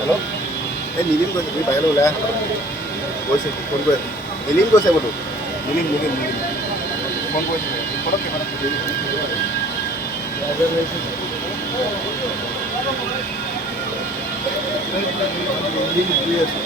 Hello' এই নিলিম কৈছে, তুমি বাহিৰলৈ ওলাই আহা কৈছে, ফোন কৰি নিলিম কৈছে বোলো, নিলিম ফোন কৰিছিলে আছো।